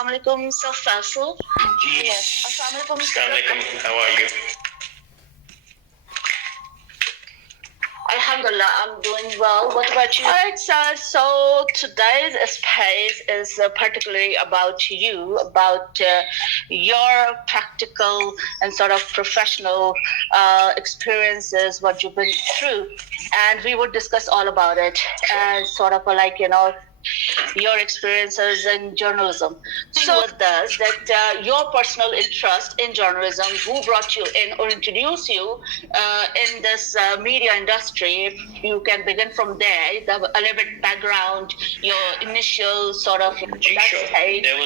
Assalamu alaikum, Sir Faisal. Yes. Assalamu alaikum. Assalamu alaikum. How are you? Alhamdulillah, I'm doing well. What about you? All right, sir. So today's space is particularly about you, about your practical and sort of professional experiences, what you've been through, and we would discuss all about it, and sort of your experiences in journalism. So with this, that your personal interest in journalism, who brought you in or introduced you in this media industry, if you can begin from there, a little bit background, your initial sort of stage. There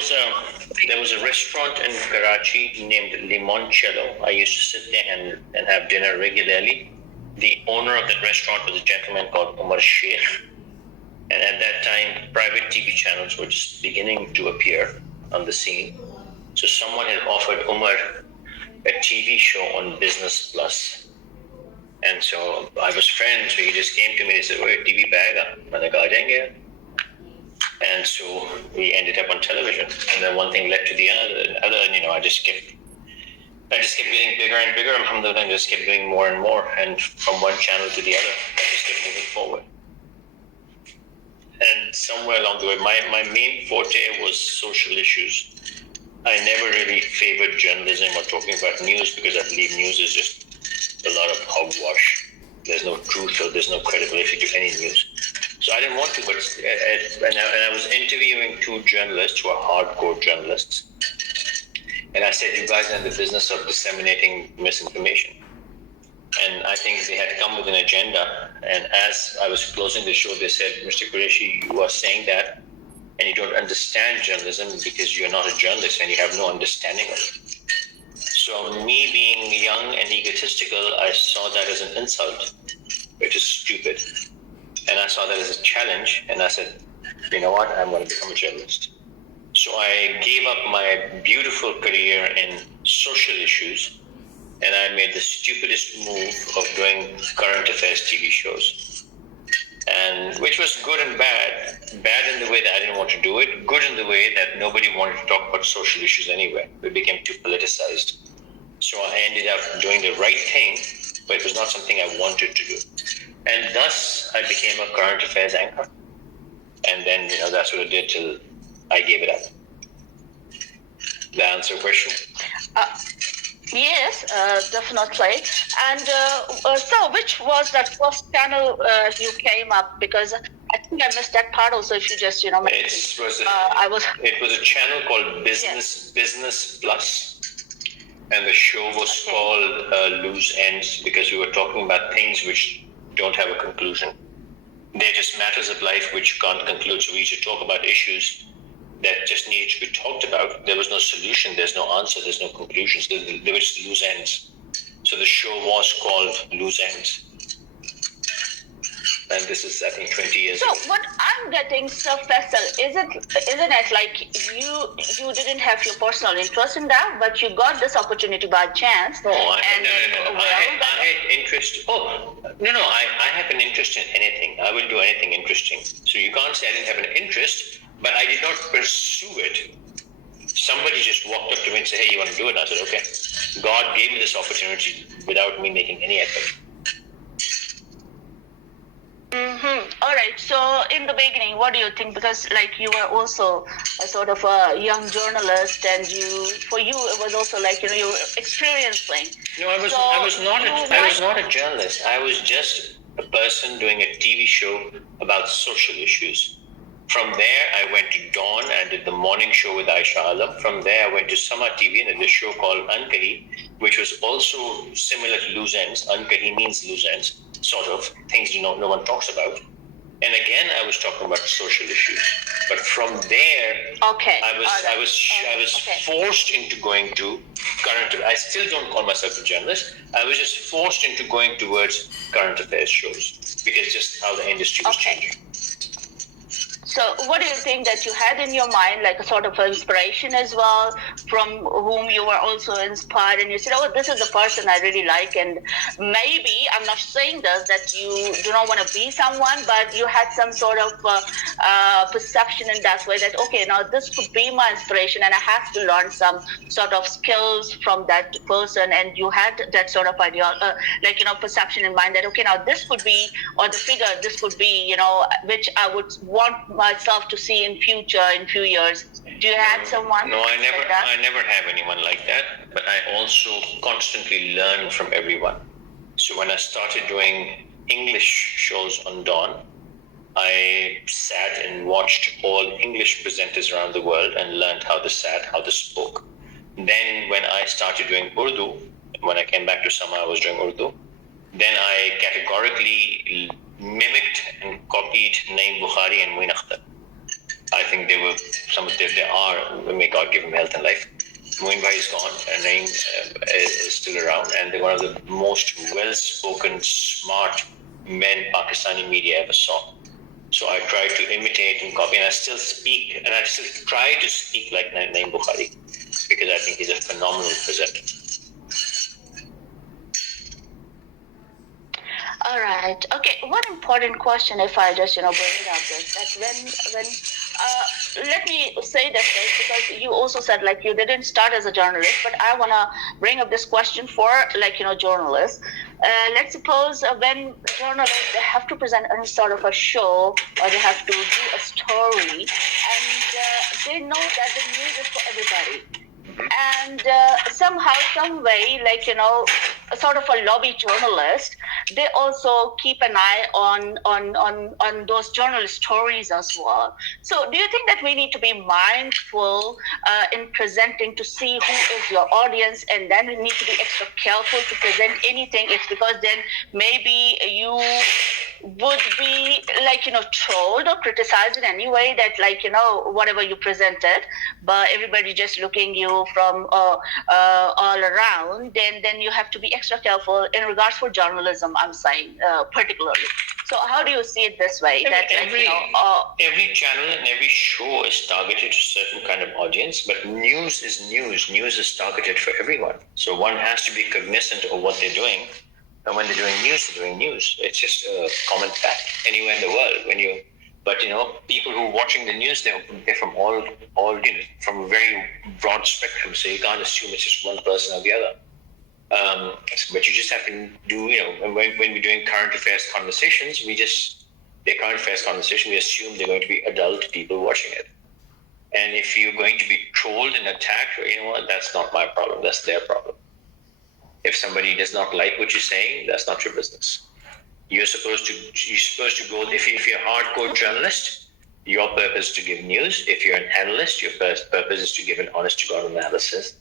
was a restaurant in Karachi named Limoncello. I used to sit there and have dinner regularly. The owner of that restaurant was a gentleman called Umar Sheikh. And at that time, private TV channels were just beginning to appear on the scene. So someone had offered Umar a TV show on Business Plus. And so I was friends, so he just came to me and said, "Oh, TV bag." And so we ended up on television. And then one thing led to the other, and I just kept getting bigger and bigger, alhamdulillah, and just kept doing more and more. And from one channel to the other, I just kept moving forward. And somewhere along the way, my main forte was social issues. I never really favored journalism or talking about news because I believe news is just a lot of hogwash. There's no truth or there's no credibility to any news. So I didn't want to, but I was interviewing two journalists who are hardcore journalists. And I said, "You guys are in the business of disseminating misinformation." And I think they had come with an agenda. And as I was closing the show, they said, "Mr. Qureshi, you are saying that and you don't understand journalism because you're not a journalist and you have no understanding of it." So me being young and egotistical, I saw that as an insult, which is stupid. And I saw that as a challenge. And I said, "You know what? I'm going to become a journalist." So I gave up my beautiful career in social issues. And I made the stupidest move of doing current affairs TV shows. And which was good and bad. Bad in the way that I didn't want to do it. Good in the way that nobody wanted to talk about social issues anyway. It became too politicized. So I ended up doing the right thing, but it was not something I wanted to do. And thus, I became a current affairs anchor. And then, that's what I did till I gave it up. Did that answer your question? Yes, definitely. And so, which was that first channel you came up? Because I think I missed that part also. If you just, mentioned. It was a channel called Business Plus, and the show was called Loose Ends because we were talking about things which don't have a conclusion. They're just matters of life which can't conclude. So we used to talk about issues that just needed to be talked about. There was no solution, there's no answer, there's no conclusions. They were just loose ends. So the show was called Loose Ends. And this is, I think, 20 years ago. So what I'm getting, Sir Faisal, isn't it like you didn't have your personal interest in that, but you got this opportunity by chance? No. I had interest. I have an interest in anything. I would do anything interesting. So you can't say I didn't have an interest, but I did not pursue it. Somebody just walked up to me and said, "Hey, you want to do it?" And I said, "Okay." God gave me this opportunity without me making any effort. All right. So in the beginning, what do you think? Because you were also a sort of a young journalist, and for you it was also you were experiencing. No, I was not a journalist. I was just a person doing a TV show about social issues. From there, I went to Dawn and did the morning show with Aisha Alam. From there, I went to Sama TV and did a show called Unkahi, which was also similar to Loose Ends. Unkahi means loose ends, sort of things no one talks about. And again, I was talking about social issues. But from there, I was forced into going to current. I still don't call myself a journalist. I was just forced into going towards current affairs shows because just how the industry was changing. So, what do you think that you had in your mind, like a sort of inspiration as well, from whom you were also inspired, and you said, "Oh, this is the person I really like," and maybe I'm not saying this that you do not want to be someone, but you had some sort of perception in that way that okay, now this could be my inspiration, and I have to learn some sort of skills from that person, and you had that sort of idea, perception in mind that okay, now this could be, or the figure, this could be, which I would want myself to see in future, in few years. Do you have someone? No, I never. like that? I never have anyone like that. But I also constantly learn from everyone. So when I started doing English shows on Dawn, I sat and watched all English presenters around the world and learned how they sat, how they spoke. Then when I started doing Urdu, when I came back to Sama, I was doing Urdu. Then I categorically mimicked and copied Naeem Bukhari and Muin Akhtar. I think they were they are, may God give him health and life. Muin Bhai is gone and Naeem is still around, and they're one of the most well-spoken, smart men Pakistani media ever saw. So I try to imitate and copy, and I still speak, and I still try to speak like Naeem Bukhari, because I think he's a phenomenal presenter. All right. Okay. One important question, if I just bring it up, is that when let me say this first, because you also said like you didn't start as a journalist, but I wanna bring up this question for journalists. Let's suppose when journalists, they have to present any sort of a show, or they have to do a story, and they know that the news is for everybody. And somehow, some way, sort of a lobby journalist, they also keep an eye on those journalist stories as well. So do you think that we need to be mindful in presenting to see who is your audience, and then we need to be extra careful to present anything? It's because then maybe you would be trolled or criticized in any way that whatever you presented, but everybody just looking you from all around, then you have to be extra careful in regards for journalism, I'm saying, particularly. So how do you see it this way? That every channel and every show is targeted to a certain kind of audience, but news is news. News is targeted for everyone. So one has to be cognizant of what they're doing. And when they're doing news, they're doing news. It's just a common fact anywhere in the world. But people who are watching the news, they're from all from a very broad spectrum. So you can't assume it's just one person or the other. But you just have to do, when we're doing current affairs conversations, they're current affairs conversation, we assume they're going to be adult people watching it. And if you're going to be trolled and attacked, that's not my problem. That's their problem. If somebody does not like what you're saying, that's not your business. You're supposed to go, if you're a hardcore journalist, your purpose is to give news. If you're an analyst, your purpose is to give an honest-to-God analysis.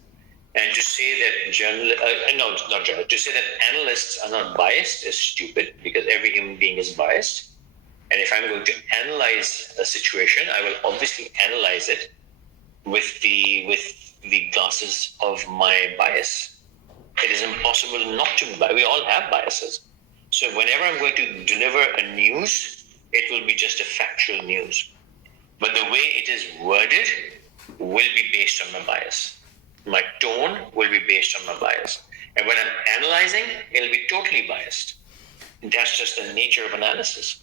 And to say that to say that analysts are not biased is stupid, because every human being is biased. And if I'm going to analyze a situation, I will obviously analyze it with the glasses of my bias. It is impossible not to be biased. We all have biases. So whenever I'm going to deliver a news, it will be just a factual news. But the way it is worded will be based on my bias. My tone will be based on my bias. And when I'm analyzing, it'll be totally biased. That's just the nature of analysis.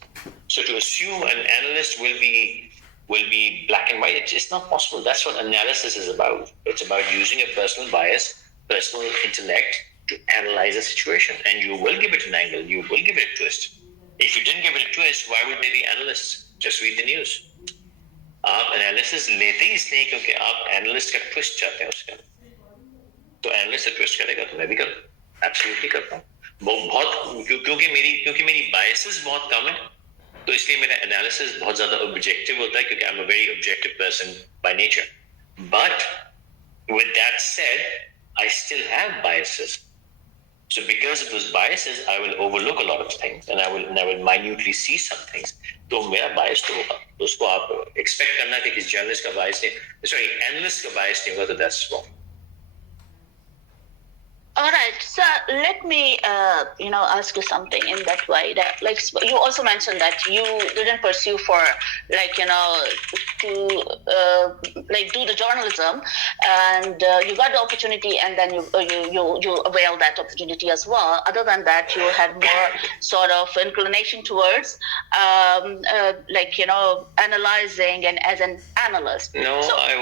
So to assume an analyst will be black and white, it's not possible. That's what analysis is about. It's about using a personal bias, personal intellect to analyze a situation, and you will give it an angle, you will give it a twist. If you didn't give it a twist, why would they be analysts? Just read the news. आप analysis लेते ही इसलिए क्योंकि आप analyst का twist चाहते हैं उसका, तो एनालिस्ट का ट्विस्ट करेगा तो मैं भी करूँ, एब्सोल्युटली करता हूँ। बहुत क्योंकि मेरी बायसेस बहुत कम है, तो इसलिए मेरा एनालिसिस बहुत ज्यादा ऑब्जेक्टिव होता है, क्योंकि I am a very objective person by nature. But with that said, I still have biases. So because of those biases, I will overlook a lot of things, and I will minutely see some things. तो मेरा bias तो होगा. तो उसको आप expect करना कि किसी journalist का bias नहीं, analyst का bias नहीं होगा, तो that's wrong. All right. So let me, ask you something in that way. That, like, you also mentioned that you didn't pursue for, like, to do the journalism, and you got the opportunity, and then you availed that opportunity as well. Other than that, you had more sort of inclination towards, analyzing and as an analyst. No, So I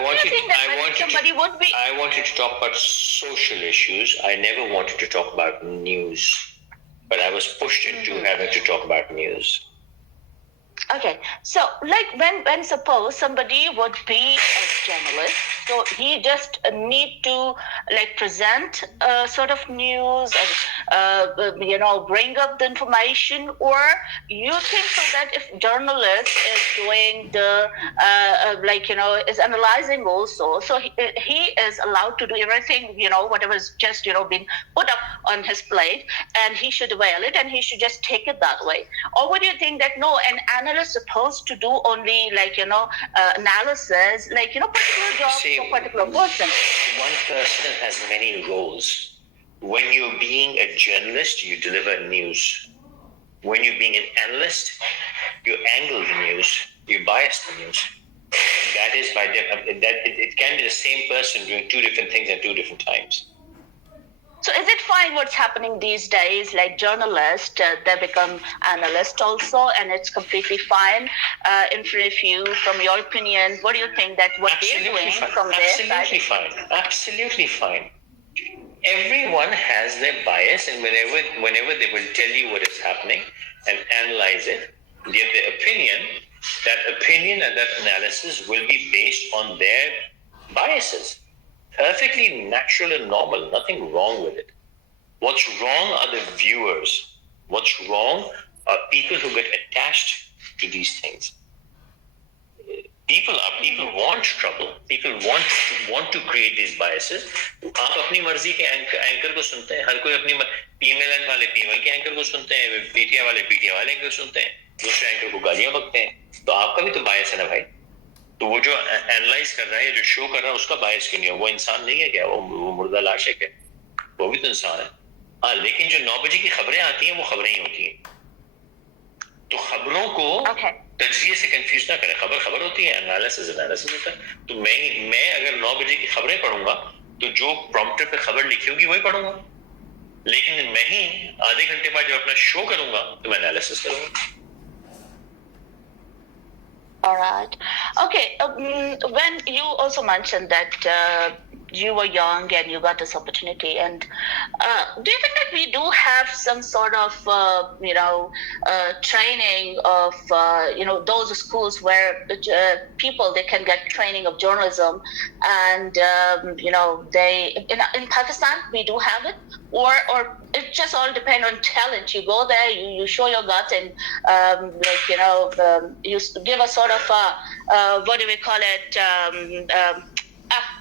wanted to talk about social issues. I never wanted to talk about news, but I was pushed into having to talk about news. Okay, so like when suppose somebody would be a journalist, so he just need to like present sort of news and bring up the information, or you think so that if journalist is doing the is analyzing also, so he is allowed to do everything, whatever is just been put up on his plate, and he should avail it, and he should just take it that way? Or would you think that no, an analyst supposed to do only analysis, particular job for particular person? One person has many roles. When you're being a journalist, you deliver news. When you're being an analyst, you angle the news, you bias the news. That is by definition, that it can be the same person doing two different things at two different times. So is it fine what's happening these days, like journalists, they become analysts also, and it's completely fine? If you, from your opinion, what do you think that what they're doing from their side? Absolutely fine. Everyone has their bias, and whenever they will tell you what is happening and analyze it, give their opinion, that opinion and that analysis will be based on their biases. Perfectly natural and normal, nothing wrong with it. What's wrong are the viewers. What's wrong are people who get attached to these things. People want trouble. People want to create these biases. आप अपनी मर्जी के anchor को सुनते हैं. हर कोई अपनी PML वाले पीएमएल के एंकर को सुनते हैं, पीटीआई वाले एंकर सुनते हैं, दूसरे एंकर को गालियां बकते हैं. तो आपका भी तो बायस है ना भाई. तो वो जो एनालाइज कर रहा है, जो शो कर रहा है, उसका बायस क्यों नहीं है? वो इंसान नहीं है क्या? वो मुर्दा लाश है क्या? वो भी तो इंसान है. हाँ, लेकिन जो 9 बजे की खबरें आती हैं वो खबरें ही होती हैं. तो खबरों को तजजिए से कंफ्यूज ना करें. खबर होती है, एनालिसिस होता है. तो मैं अगर 9 बजे की खबरें पढ़ूंगा तो जो प्रॉम्प्टर पे खबर लिखी होगी वही पढ़ूंगा. लेकिन मैं ही आधे घंटे बाद जब अपना शो करूंगा तो मैं एनालिसिस करूंगा. All right. Okay. When you also mentioned that you were young and you got this opportunity, and do you think that we do have some sort of training of those schools where people, they can get training of journalism, and they in Pakistan we do have it, or it just all depends on talent. You go there, you show your guts, and you give a sort of what do we call it?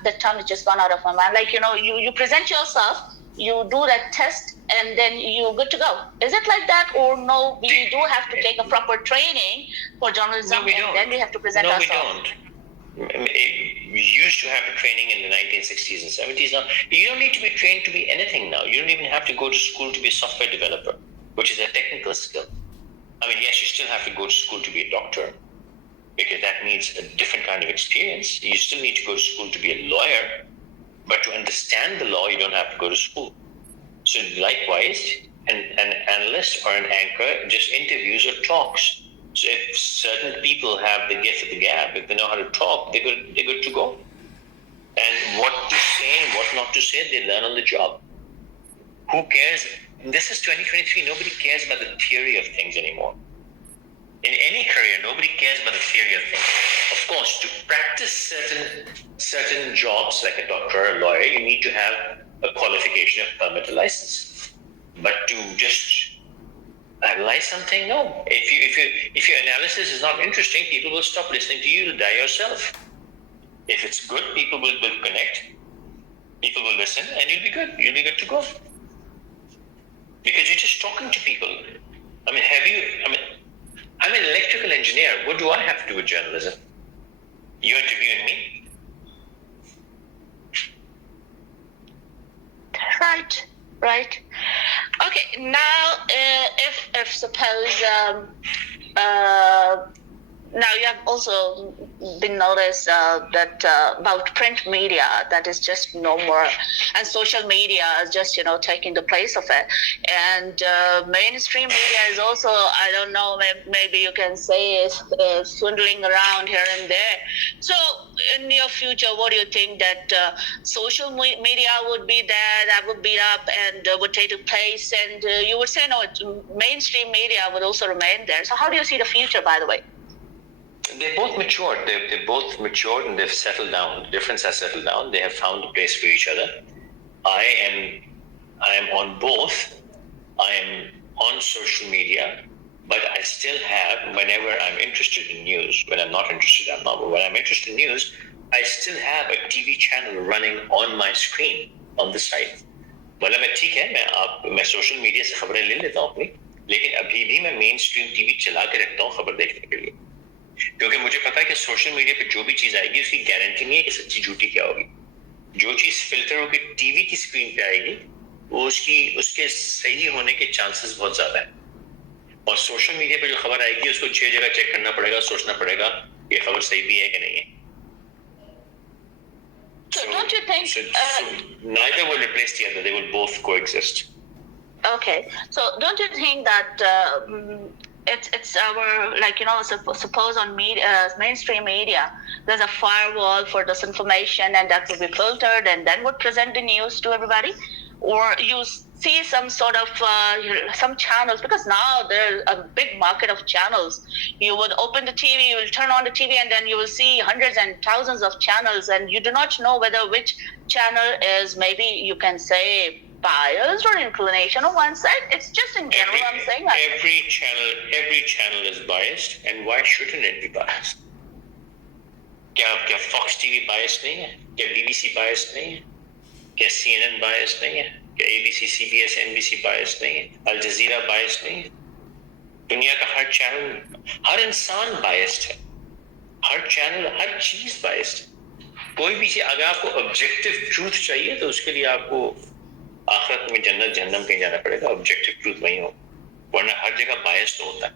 The term just gone out of my mind. You present yourself, you do that test, and then you're good to go. Is it like that, or no? We do have to take a proper training for journalism, and then we have to present ourselves. We don't. We used to have a training in the 1960s and 70s. Now you don't need to be trained to be anything now. You don't even have to go to school to be a software developer, which is a technical skill. I mean, yes, you still have to go to school to be a doctor, because that needs a different kind of experience. You still need to go to school to be a lawyer, but to understand the law, you don't have to go to school. So likewise, an analyst or an anchor just interviews or talks. So if certain people have the gift of the gab, if they know how to talk, they're good to go. And what to say and what not to say, they learn on the job. Who cares? This is 2023. Nobody cares about the theory of things anymore. In any career, nobody cares about the theory of things. Of course, to practice certain jobs, like a doctor or a lawyer, you need to have a qualification, a permit, a license. But to just analyze something, no. If your analysis is not interesting, people will stop listening to you. You'll die yourself. If it's good, people will connect. People will listen, and you'll be good. You'll be good to go. Because you're just talking to people. I mean, I'm an electrical engineer. What do I have to do with journalism? You're interviewing me? Right. Right. Okay. Now, if suppose uh, now you have also been noticed that about print media that is just no more, and social media is just taking the place of it, and mainstream media is also, I don't know, maybe you can say is swindling around here and there. So in your future, what do you think that social media would be there, that would be up and would take the place, and you would say no, mainstream media would also remain there. So how do you see the future, by the way? They both matured. They both matured and they've settled down. The difference has settled down. They have found a place for each other. I am on both. I am on social media, but I still have, whenever I'm interested in news, when I'm not interested, I'm not, but when I'm interested in news, I still have a TV channel running on my screen on the side. मतलब मैं ठीक है, मैं social media से खबरें ले लेता हूँ अपनी, लेकिन अभी भी मैं मेन स्ट्रीम टीवी चला के रखता हूँ खबर देखने के लिए, क्योंकि मुझे पता है कि सोशल मीडिया पे जो भी चीज आएगी उसकी गारंटी नहीं है कि सच्ची झूठी क्या होगी. जो चीज फिल्टर होकर टीवी की स्क्रीन पे आएगी वो उसके सही होने के चांसेस बहुत ज्यादा है, और सोशल मीडिया पे जो खबर आएगी उसको 6 जगह चेक करना पड़ेगा, सोचना पड़ेगा ये खबर सही भी है कि नहीं है. So don't you think neither will replace the other, they will both coexist. Okay, so don't you think that it's our, like, suppose on media, mainstream media, there's a firewall for disinformation, and that will be filtered and then would present the news to everybody, or you see some sort of some channels, because now there's a big market of channels. You would open the TV, you will turn on the TV, and then you will see hundreds and thousands of channels, and you do not know whether which channel is, maybe you can say, biased or inclination on one side. It's just in general, I'm saying that. Every channel is biased, and why shouldn't it be biased? क्या Fox TV biased नहीं है? क्या BBC biased नहीं है? क्या CNN biased नहीं है? क्या ABC, CBS, NBC biased नहीं है? Al Jazeera biased नहीं है? दुनिया का हर चैनल, हर इंसान biased है. हर चैनल, हर चीज biased है. कोई भी चीज, अगर आपको objective truth चाहिए तो उसके लिए आपको आखिरत में जन्नत जहन्नम कहीं जाना पड़ेगा. ऑब्जेक्टिव ट्रूथ वही हो, वरना हर जगह बायस तो होता है.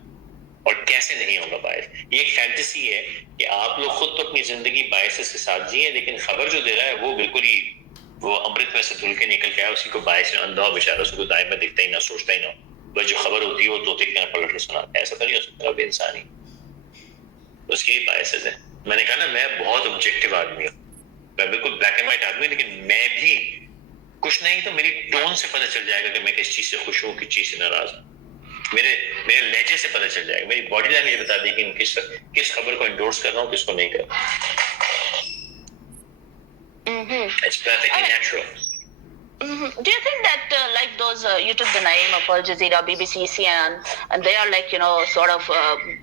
और कैसे नहीं होगा बायस? ये एक फैंटेसी है कि आप लोग खुद तो अपनी जिंदगी बायसेस के साथ जिए, लेकिन खबर जो दे रहा है वो बिल्कुल ही वो अमृत में से धुल के निकल के आया, उसी को बायस अंधा बेचारा, उसको दाएं में दिखता ही ना, सोचता ही ना, बस जो खबर होती है वो तोते की तरह पलट के सुनाता है. ऐसा तो नहीं हो सकता. अब इंसान ही उसकी बायसेस है. मैंने कहा ना, मैं बहुत ऑब्जेक्टिव आदमी हूँ, मैं बिल्कुल ब्लैक एंड व्हाइट आदमी, लेकिन मैं भी कुछ नहीं तो मेरी टोन से पता चल जाएगा कि मैं किस चीज से खुश हूँ, किस चीज से नाराज हूँ. मेरे लहजे से पता चल जाएगा, मेरी बॉडी लैंग्वेज बता देगी किस खबर को एंडोर्स कर रहा हूँ, किसको नहीं कर रहा. It's perfectly natural. Do you think that like those you took the name of Al Jazeera, BBC, CNN, and they are like sort of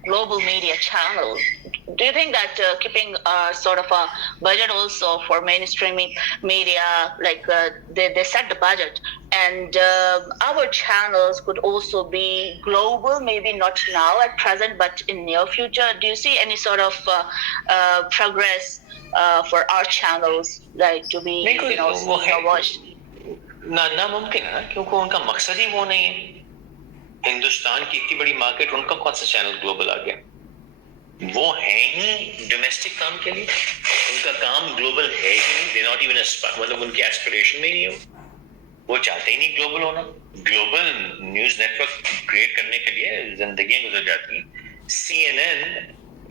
global media channels? Do you think that keeping sort of a budget also for mainstream media, like they set the budget, and our channels could also be global, maybe not now at present, but in near future? Do you see any sort of progress for our channels, like to be seen or watched? ना मुमकिन है, क्योंकि उनका मकसद ही वो नहीं है. हिंदुस्तान की इतनी बड़ी मार्केट, उनका कौन सा चैनल ग्लोबल आ गया? वो है ही डोमेस्टिक काम के लिए, उनका काम ग्लोबल है ही नहीं. दे नॉट इवन मतलब उनकी एस्पिरेशन में नहीं है, वो चाहते ही नहीं ग्लोबल होना. ग्लोबल न्यूज नेटवर्क क्रिएट करने के लिए जिंदगियां गुजर जाती हैं. CNN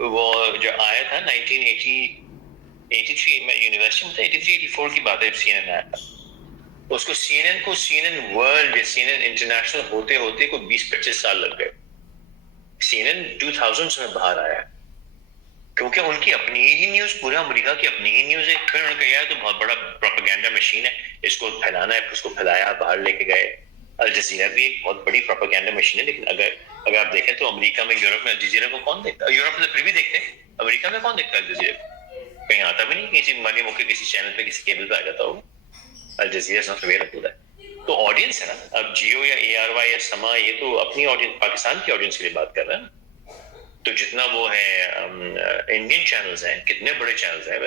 वो जो आया था 1983 में, यूनिवर्सिटी में था, 83-84 की बात है, CNN आया था. उसको CNN वर्ल्ड या CNN इंटरनेशनल होते होते को 20-25 साल लग गए. CNN 2000s में बाहर आया, क्योंकि उनकी अपनी ही न्यूज, पूरे अमेरिका की अपनी ही न्यूज है. फिर उन्होंने कहा तो बहुत बड़ा प्रोपेगेंडा मशीन है, इसको फैलाना है. उसको फैलाया, बाहर लेके गए. अल जजीरा भी एक बहुत बड़ी प्रोपेगेंडा मशीन है, लेकिन अगर आप देखें तो अमेरिका में, यूरोप में अल जजीरा को कौन देखता? यूरोप में तो फिर भी देखते, अमेरिका में कौन देखता है अल जजीरा? कहीं आता भी नहीं. किसी माली मौके किसी चैनल पे, किसी केबल पे आ जाता हो. अल जजीरा नॉट अवेलेबल है. तो ऑडियंस है ना, अब जियो या ARY या समा, ये तो अपनी ऑडियंस, पाकिस्तान की ऑडियंस के लिए बात कर रहे हैं. तो जितना वो है इंडियन चैनल्स हैं, कितने बड़े चैनल्स हैं,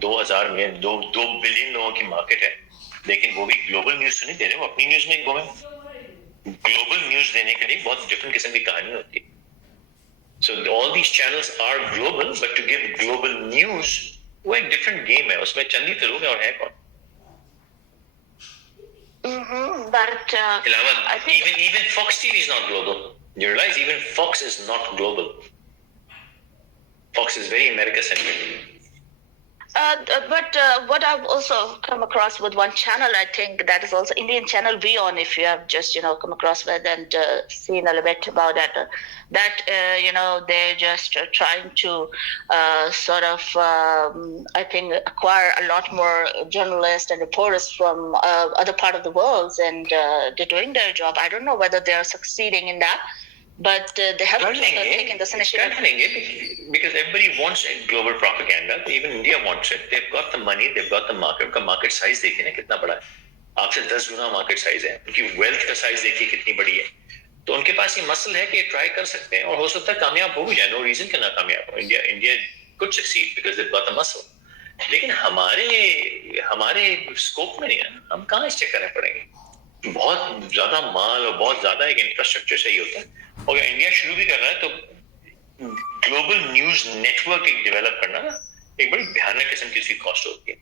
2000 में 2 बिलियन लोगों की मार्केट है. लेकिन वो भी ग्लोबल न्यूज तो नहीं दे रहे, वो अपनी न्यूज में घूमे। ग्लोबल न्यूज देने के लिए बहुत डिफरेंट किस्म की कहानी होती है. So all these channels are global, but to give global news वो एक different game है. उसमें चंद ही तो लोग हैं और है कौन. But I think even Fox TV is not global. You realize even Fox is not global. Fox is very America centric. But what I've also come across with one channel, I think that is also Indian channel WION, if you have just come across with and seen a little bit about that, they're just trying to sort of I think acquire a lot more journalists and reporters from other part of the world, and they're doing their job. I don't know whether they are succeeding in that. But they have taken this initiative. Because everybody wants global propaganda. Even India wants it. They've got the money, they've got the market. उनका market size देखिए ना कितना बड़ा है. आपसे 10 गुना market size है. उनकी wealth का size देखिए कितनी बड़ी है. तो उनके पास ये मसल है कि try कर सकते हैं और हो सकता है कामयाब हो भी जाए. No reason कि ना कामयाब हो. India could succeed because they've got the muscle. लेकिन हमारे scope में नहीं है. हम कहाँ इस चक्कर में पड़ेंगे? बहुत ज्यादा माल और बहुत ज्यादा एक इंफ्रास्ट्रक्चर चाहिए होता है. और इंडिया शुरू भी कर रहा है तो ग्लोबल न्यूज नेटवर्क एक डेवलप करना एक बड़ी भयानक किस्म की उसकी कॉस्ट होती है.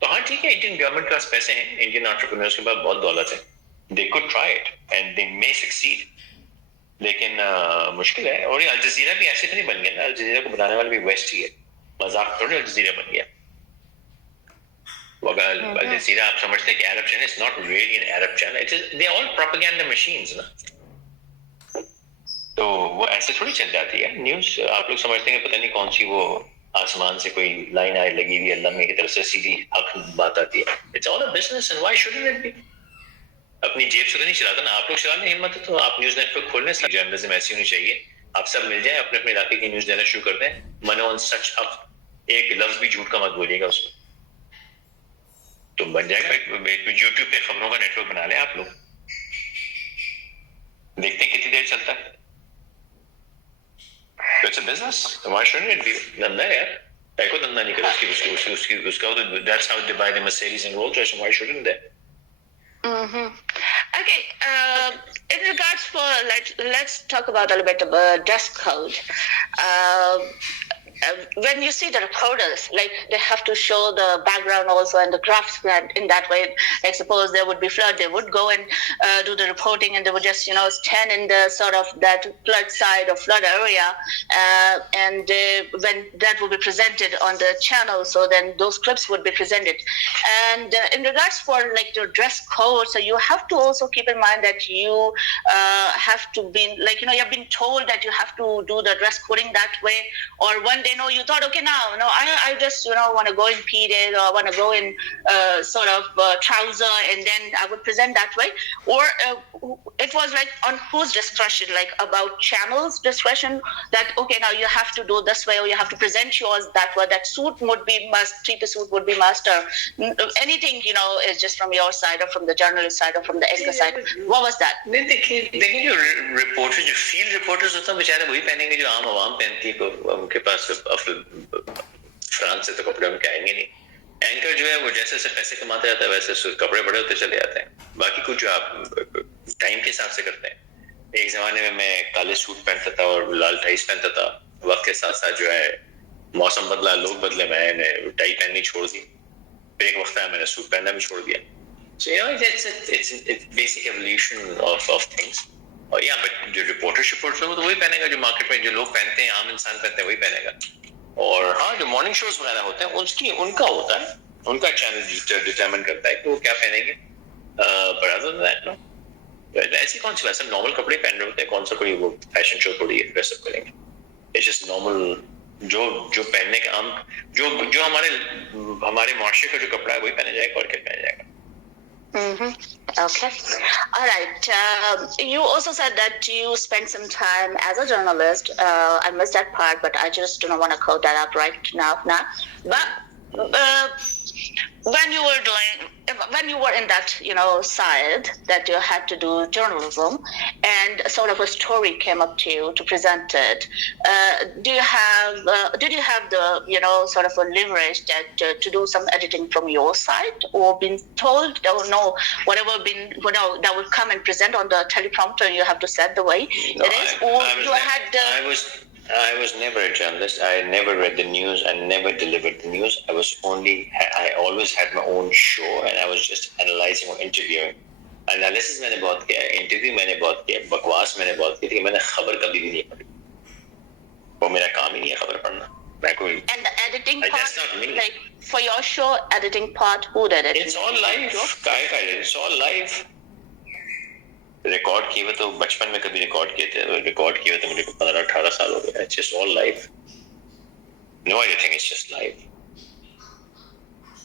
तो हाँ ठीक है, इंडियन गवर्नमेंट के पास पैसे हैं, इंडियन एंटरप्रेन्योर्स के पास बहुत दौलत है. They could try it and they may succeed. लेकिन मुश्किल है. और ये अल जजीरा भी ऐसे तो नहीं बन गया ना. अल जजीरा को बनाने वाला भी वेस्ट ही है. मजाक थोड़ी अल जजीरा बन गया. अल जजीरा आप समझते हैं कि Arab channel is not really an Arab channel. It is they all propaganda machines ना. तो वो ऐसे थोड़ी चल जाती है न्यूज. आप लोग समझते हैं पता नहीं कौन सी वो आसमान से कोई लाइन आई लगी हुई अल्लाह की तरफ से सीधी हक बात आती है. It's all a business and why shouldn't it be. अपनी जेब से तो नहीं चलाता ना. आप लोग चलाने हिम्मत है तो आप न्यूज नेटवर्क खोल लें. जर्नलिज्म ऐसी होनी चाहिए. आप सब मिल जाए अपने अपने इलाके की न्यूज देना शुरू कर दें. मनो ऑन सच अप. एक लफ्ज भी झूठ का मत बोलिएगा उसमें. तो बन जाएगा. यूट्यूब पे खबरों का नेटवर्क बना लें आप लोग. देखते हैं कितनी देर चलता है. It's a business. Why shouldn't it be? धंधा है यार. को धंधा नहीं करे उसका. That's how they buy the Mercedes and Rolls Royce. Why shouldn't they? Okay. In regards for let's talk about a little bit about dress code. When you see the reporters, like they have to show the background also and the graphs in that way. Like suppose there would be flood, they would go and do the reporting, and they would just stand in the sort of that flood side or flood area, and when that would be presented on the channel, so then those clips would be presented. And in regards for like your dress code, so you have to also keep in mind that you have to be like you have been told that you have to do the dress coding that way, or one day you thought, okay, now I just want to go in period, or I want to go in sort of trouser, and then I would present that way, or it was like on whose discretion, like about channel's discretion, that okay, now you have to do this way, or you have to present yours that way. That suit would be must, three-piece suit would be must, or anything is just from your side or from the journalist side or from the anchor side. What was that? देखिए जो reporter, जो field reporters होते हैं बेचारे वही पहनेंगे जो आम आवाम पहनती है. उनके पास फ्रांस से तो कपड़े उनके आएंगे नहीं. एंकर जो है वो जैसे जैसे पैसे कमाते जाता है वैसे कपड़े बड़े होते चले जाते हैं. बाकी कुछ जो आप टाइम के हिसाब से करते हैं. एक जमाने में मैं काले सूट पहनता था और लाल टाइस पहनता था. वक्त के साथ साथ जो है मौसम बदला, लोग बदले, मैंने टाई पहननी छोड़ दी. फिर एक वक्त आया मैंने सूट पहनना भी छोड़ दिया. So it's basic evolution of things. और या बट जो रिपोर्टरशिप होता है वो तो वही पहनेगा जो मार्केट में जो लोग पहनते हैं, आम इंसान पहनते हैं वही पहनेगा. और हाँ जो मॉर्निंग शोज वगैरह होते हैं उनका होता है, उनका चैनल डिटरमाइन करता है कि वो क्या पहनेंगे. but other than that, no. ऐसी कौन सी वैसे नॉर्मल कपड़े पहन रहे होते हैं. कौन सा कोई वो फैशन शो थोड़ी ड्रेसअप करेंगे. इट्स जस्ट नॉर्मल जो पहनने का आम जो हमारे मुआशरे का जो कपड़ा है वही पहना जाएगा और क्या पहना जाएगा. Okay. All right. You also said that you spent some time as a journalist. I missed that part, but I just don't want to quote that up right now. But when you were in that side that you had to do journalism, and sort of a story came up to you to present it, did you have the sort of a leverage that to do some editing from your side, or been told, oh no, that will come and present on the teleprompter and you have to set the way No, it is, or I was you had I was never a journalist. I never read the news. I never delivered the news. I always had my own show, and I was just analyzing or interviewing. Analysis मैंने बहुत किया, interview मैंने बहुत किया, बकवास मैंने बहुत की, लेकिन मैंने खबर कभी भी नहीं पढ़ी. वो मेरा काम ही नहीं है खबर पढ़ना. And the editing part, that's not me. like for your show, editing part, who did it? It's all live. It's all live. Record किए हुए तो बचपन में कभी रिकॉर्ड किए थे, रिकॉर्ड किए हुए तो मुझे 15-18 साल हो गए. It's just all live. No, I think it's just live.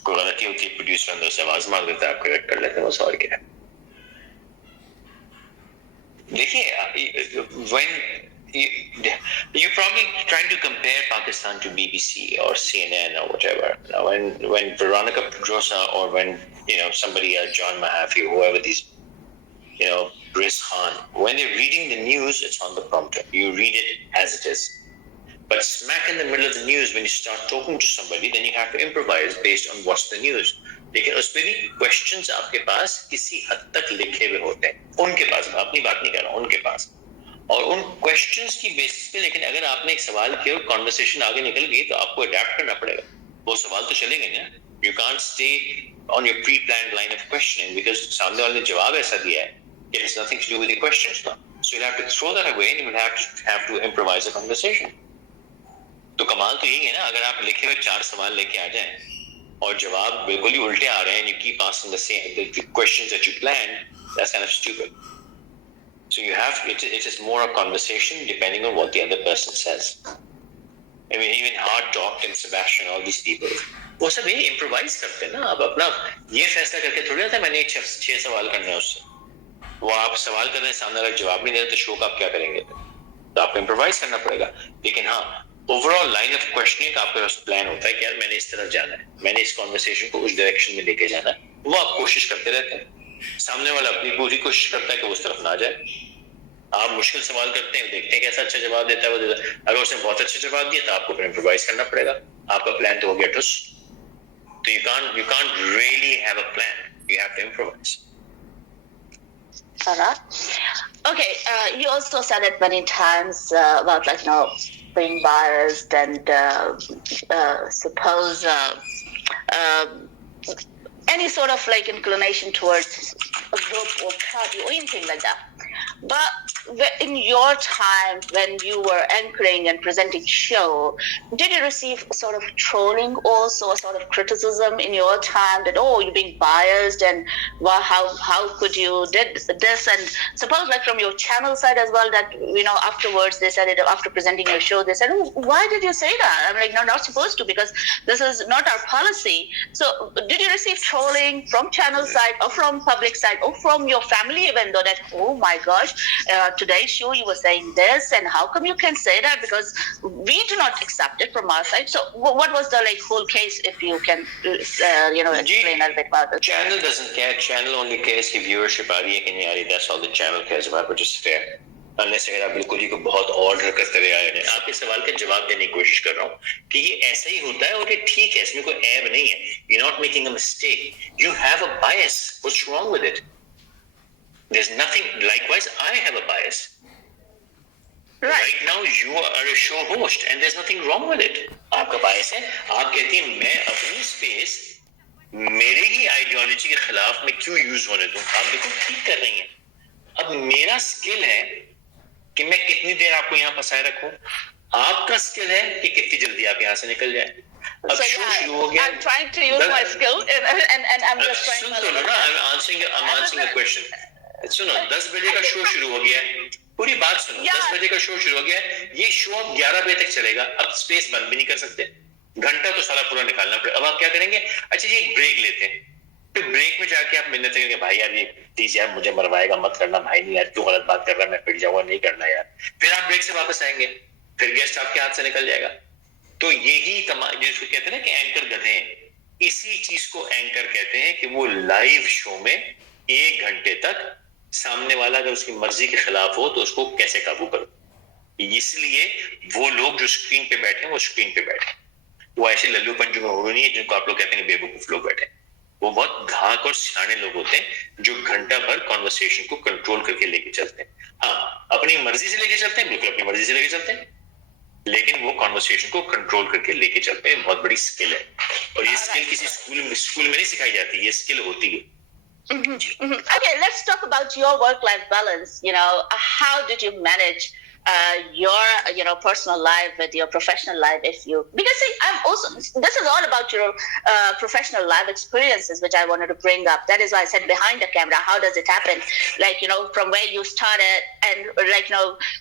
कोई गलती होती है प्रोड्यूसर अंदर से आवाज मार देता है, आप करेक्ट कर लेते हैं, बस और क्या है. देखिए, when you probably trying to compare Pakistan to BBC or CNN or whatever. When Veronica Pedrosa or when somebody else, John Mahaffey, whoever these Briz Khan, when they're reading the news, it's on the prompter. You read it as it is. But smack in the middle of the news, when you start talking to somebody, then you have to improvise based on what's the news. लेकिन उस पे भी questions आपके पास किसी हद तक लिखे हुए होते हैं. उनके पास, मैं अपनी बात नहीं कर रहा हूँ, उनके पास. और उन questions की basis पे, लेकिन अगर आपने एक सवाल किया और conversation आगे निकल गई, तो आपको adapt करना पड़ेगा. वो सवाल तो चलेंगे ना. You can't stay on your pre-planned line of questioning because सामने वाले ने जवाब ऐसा दिया है. It has nothing to do with the questions now. So you'll have to throw that away and you will have to improvise a conversation. तो कमाल तो यही है ना, अगर आप लिखे हुए 4 सवाल लेके आ जाएं और जवाब बिल्कुल ही उल्टे आ रहे हैं, and you keep asking the questions that you planned, that's kind of stupid. So it is more a conversation depending on what the other person says. I mean, even Hard Talk and Sebastian, all these people, वो सब ये improvise करते हैं ना. अब अपना ये फैसला करके थोड़ी ना था मैंने 6 सवाल करने हैं उससे. वो आप सवाल कर रहे हैं, सामने वाला जवाब नहीं दे रहे, तो शो का आप क्या करेंगे? तो आपको इम्प्रोवाइज करना पड़ेगा. लेकिन हाँ, ओवरऑल लाइन ऑफ क्वेश्चनिंग का आपके पास प्लान होता है कि यार मैंने इस तरफ जाना है, मैंने इस कॉन्वर्सेशन को उस डायरेक्शन में लेके जाना है. वो आप कोशिश करते रहते हैं. सामने वाला अपनी पूरी कोशिश करता है कि उस तरफ ना जाए. आप मुश्किल सवाल करते हैं, देखते हैं कैसा अच्छा जवाब देता है वो देता है. अगर उसने बहुत अच्छा जवाब दिया तो आपको फिर इम्प्रोवाइज करना पड़ेगा. आपका प्लान तो हो गया ठुस. तो you can't really have a plan. You have to improvise. Okay, you also said it many times about being biased and suppose any sort of inclination towards a group or party or anything like that. But in your time when you were anchoring and presenting show, did you receive sort of trolling also, sort of criticism in your time that, oh, you're being biased and how could you did this? And suppose from your channel side as well that, afterwards they said it, after presenting your show, they said, oh, why did you say that? I'm like, no, not supposed to, because this is not our policy. So did you receive trolling from channel side or from public side or from your family even though that, oh my gosh, today's show you were saying this and how come you can say that, because we do not accept it from our side. So what was the whole case, if you can explain a bit about it? Channel doesn't care. Channel only cares कि viewership आ रही है कि नहीं आ रही. That's all the channel cares about, which is fair. Unless अगर आप बिल्कुल ही को बहुत ऑर्डर करते हुए आए हैं. आपके सवाल का जवाब देने की कोशिश कर रहा हूँ कि ये ऐसा ही होता है और ये ठीक है, इसमें कोई ऐब नहीं है. You're not making a mistake. You have a bias. What's wrong with it? There's nothing. Likewise, I have a bias. Right now, you are a show host, and there's nothing wrong with it. आपका bias है. आप कहती हैं मैं अपनी space मेरे ही ideology के खिलाफ मैं क्यों यूज होने दूं? आप बिल्कुल ठीक कर रही हैं. अब मेरा स्किल है कि मैं कितनी देर आपको यहाँ फंसाए रखूं. आपका स्किल है कि कितनी जल्दी आप यहाँ से निकल जाएं. अब शो शुरू हो गया. I'm trying to use my skill and I'm just trying. सुन तो लो ना. I'm answering a question. सुनो, 10 बजे का शो शुरू हो गया है. पूरी बात सुनो. 10 बजे का शो शुरू हो गया है. ये शो अब 11 बजे तक चलेगा. अब स्पेस बंद भी नहीं कर सकते. घंटा तो सारा पूरा निकालना पड़ेगा. अब आप क्या करेंगे? अच्छा, ये एक ब्रेक लेते हैं. फिर ब्रेक में जाके आप मिन्नत करेंगे, भाई यार ये प्लीज यार मुझे मरवाएगा मत करना भाई, नहीं यार क्यों गलत बात कर रहा है, मैं पिट जाऊंगा, नहीं करना यार. फिर आप ब्रेक से वापस आएंगे, फिर गेस्ट आपके हाथ से निकल जाएगा. तो यही जिसको कहते हैं ना कि एंकर गधे हैं. इसी चीज को एंकर कहते हैं कि वो लाइव शो में 1 घंटे तक सामने वाला अगर उसकी मर्जी के खिलाफ हो तो उसको कैसे काबू करो। इसलिए वो लोग जो स्क्रीन पे बैठे हैं वो स्क्रीन पे बैठे, वो ऐसे लल्लू पंजू में हो नहीं है जिनको आप लोग कहते हैं बेवकूफ लोग बैठे। वो बहुत घाक और सियाने लोग होते हैं जो घंटा भर कॉन्वर्सेशन को कंट्रोल करके लेके चलते हैं। हाँ, अपनी मर्जी से लेके चलते हैं, बिल्कुल अपनी मर्जी से लेके चलते हैं, लेकिन वो कॉन्वर्सेशन को कंट्रोल करके लेके चलते हैं। बहुत बड़ी स्किल है, और ये स्किल किसी स्कूल में नहीं सिखाई जाती, ये स्किल होती है। Okay, let's talk about your work-life balance. How did you manage your personal life with your professional life? Because see, this is all about your professional life experiences, which I wanted to bring up. That is why I said behind the camera, how does it happen? Like, from where you started, and like,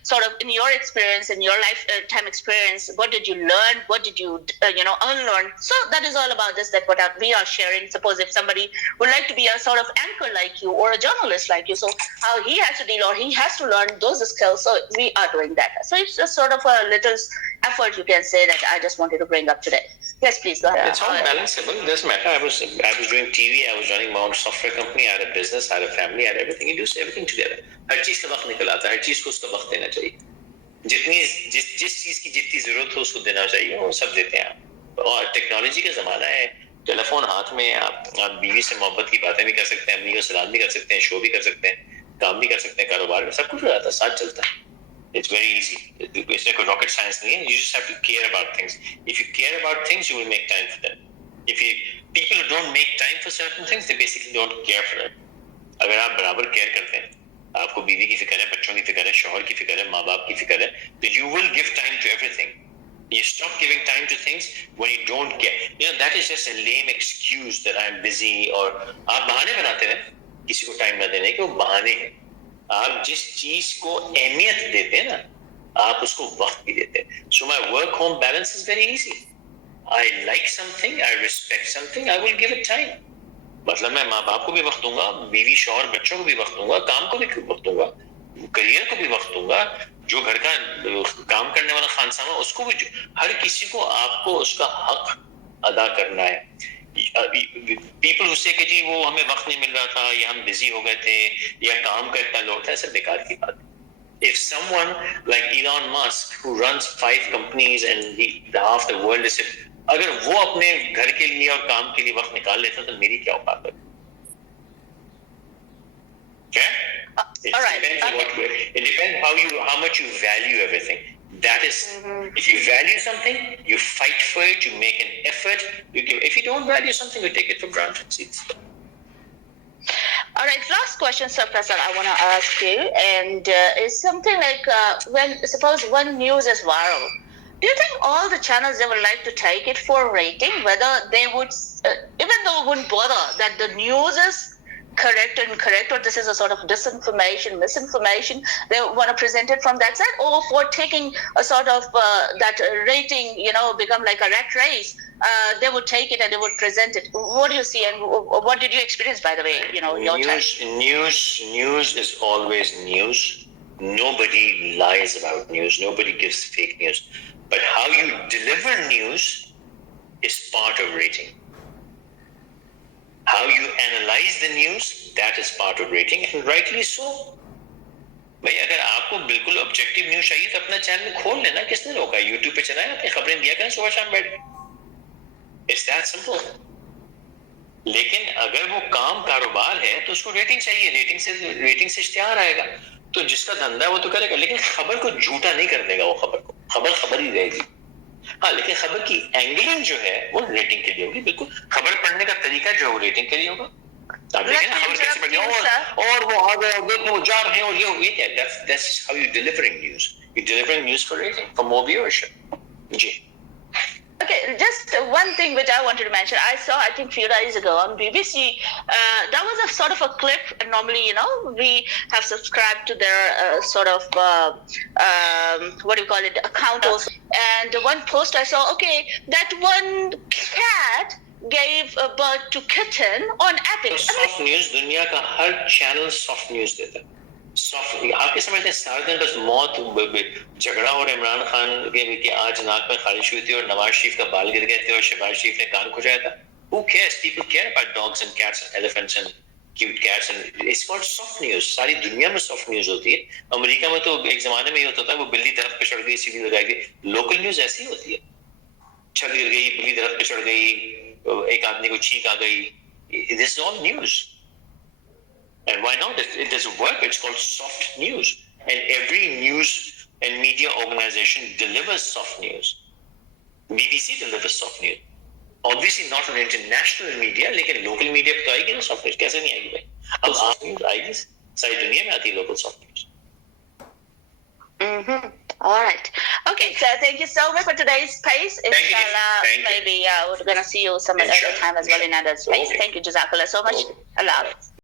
sort of in your experience, in your lifetime experience, what did you learn? What did you, unlearn? So that is all about this, that what we are sharing. Suppose if somebody would like to be a sort of anchor like you or a journalist like you, so how he has to deal or he has to learn those skills. So we are doing that. So it's just sort of a little effort, you can say, that I just wanted to bring up today. Yes, please go ahead. It's all balanceable. It doesn't matter. I was doing TV. I was running my own software company. I had a business. I had a family. I had everything. You do everything together. हर चीज का वक्त निकल आता है. हर चीज को उसका वक्त देना चाहिए. जिस चीज की जितनी जरूरत हो उसको देना चाहिए, वो सब देते हैं आप. और टेक्नोलॉजी का जमाना है. टेलीफोन हाथ में, आप बीवी से मोहब्बत की बातें भी कर सकते हैं, अम्मी को सलाम भी कर सकते हैं, शो भी कर सकते हैं, काम भी कर सकते हैं, कारोबार में सब कुछ हो जाता है, साथ चलता है. It's very easy. इसमें कोई rocket science नहीं है. You just have to care about things. If you care about things, you will make time for them. People who don't make time for certain things, they basically don't care for it. अगर आप बराबर care करते हैं, आपको बीवी की फिक्र है, बच्चों की फिक्र है, शौहर की फिक्र है, माँ बाप की फिक्र है, तो you will give time to everything. You stop giving time to things when you don't care. That is just a lame excuse that I'm busy, और आप बहाने बनाते हैं किसी को टाइम ना देने के, वो बहाने हैं. आप जिस चीज को अहमियत देते हैं ना, आप उसको वक्त भी देते हैं. So my work home balance is very easy. I like something, I respect something, I will give it time. मतलब मैं माँ बाप को भी वक्त दूंगा, बीवी शौहर बच्चों को भी वक्त दूंगा, काम को भी वक्त दूंगा, करियर को भी वक्त दूंगा, जो घर का काम करने वाला खानसामा उसको भी. हर किसी को आपको उसका हक अदा करना है. People who say कि जी वो हमें वक्त नहीं मिल रहा था, या हम बिजी हो गए थे, या काम का इतना लोड था, सब बेकार की बात. If someone like Elon Musk who runs 5 companies and half the world is, अगर वो अपने घर के लिए और काम के लिए वक्त निकाल लेता तो मेरी क्या औकात है? क्या? All right. It depends how much you value everything. That is, if you value something, you fight for it, you make an effort. If you don't value something, you take it for granted. All right, last question, Sir Faisal, I want to ask you, and it's something like suppose one news is viral. Do you think all the channels, they would like to take it for rating, whether they would, even though it wouldn't bother that the news is correct or incorrect, or this is a sort of disinformation, misinformation, they want to present it from that side, or for taking a sort of that rating, become like a rat race, they would take it and they would present it. What do you see, and what did you experience, by the way, your time? News is always news. Nobody lies about news. Nobody gives fake news. But how you deliver news is part of rating. How you analyze the news, that is part of rating, and rightly so. भाई अगर आपको बिल्कुल objective news चाहिए तो अपना channel खोल लेना, किसने रोका? यूट्यूब पे चलाएं, अपनी खबरें दिया करें सुबह शाम बैठ. It's that simple. लेकिन अगर वो काम कारोबार है तो उसको रेटिंग चाहिए, रेटिंग से इश्तिहार आएगा. तो जिसका धंधा है वो तो करेगा, लेकिन खबर को झूठा नहीं कर देगा. वो खबर ही रहेगी. हाँ, लेकिन खबर की एंगलिंग जो है वो रेटिंग के लिए होगी. बिल्कुल खबर पढ़ने का तरीका जो है वो रेटिंग के लिए होगा. आप देखें ना, खबर कैसे पढ़नी और वो आ गए देखें वो जा रहे हैं और ये क्या. That's how you delivering news. You delivering news for rating, for more viewership. Ji. Okay, just one thing which I wanted to mention. I saw, I think, a few days ago on BBC, that was a sort of a clip. Normally, we have subscribed to their sort of, what do you call it, account also. And one post I saw, okay, that one cat gave birth to kitten on Epic. Soft news, दुनिया का हर channel soft news देता है. आपके समझते हैं सारे दिन बस मौत, झगड़ा और इमरान खान के आज नाक में खारिश हुई थी और नवाज शरीफ का बाल गिर गए थे और शहबाज शरीफ ने कान खुजाया था. Who cares? People care about dogs and cats and elephants and cute cats, and it's called soft news. सारी दुनिया में soft news होती है. अमेरिका में तो एक जमाने में ये होता था, वो बिल्ली दरख्त पे चढ़ गई, सीधी लगाई गई. Local news ऐसी होती है. छत गिर गई, बिल्ली दरख्त पे चढ़ गई, एक आदमी को छींक आ गई. This is all news. And why not? It doesn't work. It's called soft news. And every news and media organization delivers soft news. BBC delivers soft news. Obviously not on international media, लेकिन local media पे तो आएगी ना soft news. कैसे नहीं आएगी भाई? अब soft news आएगी, सारी दुनिया में आती है local soft news. All right. Okay, so thank you so much for today's space. Inshallah, maybe we're going to see you some other time as well in other space. Okay. Thank you, Jazakallah, so much. Okay. Allah Hafiz.